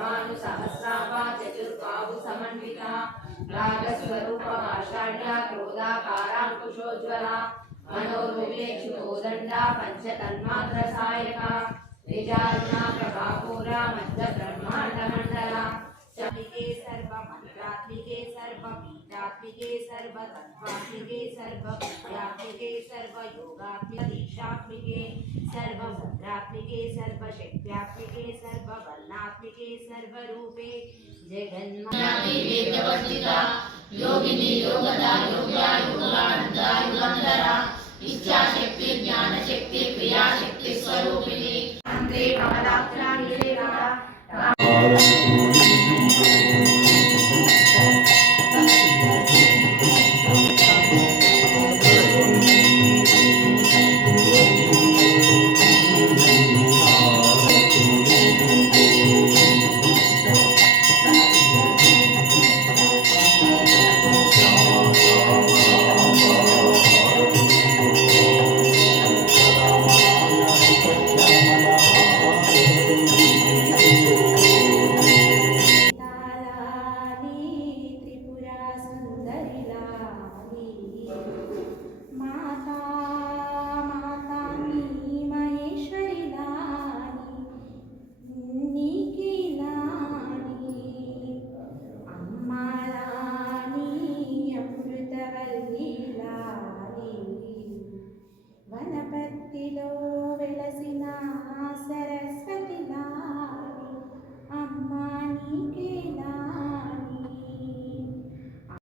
శర్వాణు సహస్రాభా చతుర్బాహు సమన్వితా రాగస్వరూప ఆషాఢ్య క్రోధాకారాంకుశోజ్వల మనోరూపేక్షు కోదండ పంచతన్మాత్ర సాయక విచారుణ ప్రభాపూర మధ్య బ్రహ్మాండ మండల చలికే సర్వ మంత్రాత్మికే సర్వ పీఠాత్మికే సర్వ తత్వాత్మికే సర్వ విద్యాత్మికే సర్వ యోగాత్మిక దీక్షాత్మికే सर्व भद्रात्मिके सर्व शक्त्यात्मिके सर्व वर्णात्मिके सर्व रूपे जगन्माता वेदवर्जिता योगिनी योगदा योगा योगानंदा युगंधरा इच्छा शक्ति ज्ञान शक्ति क्रिया शक्ति स्वरूपिणी अंते कमलाक्षाणि देवा వనపర్తిలో వెలసిన సరస్వతి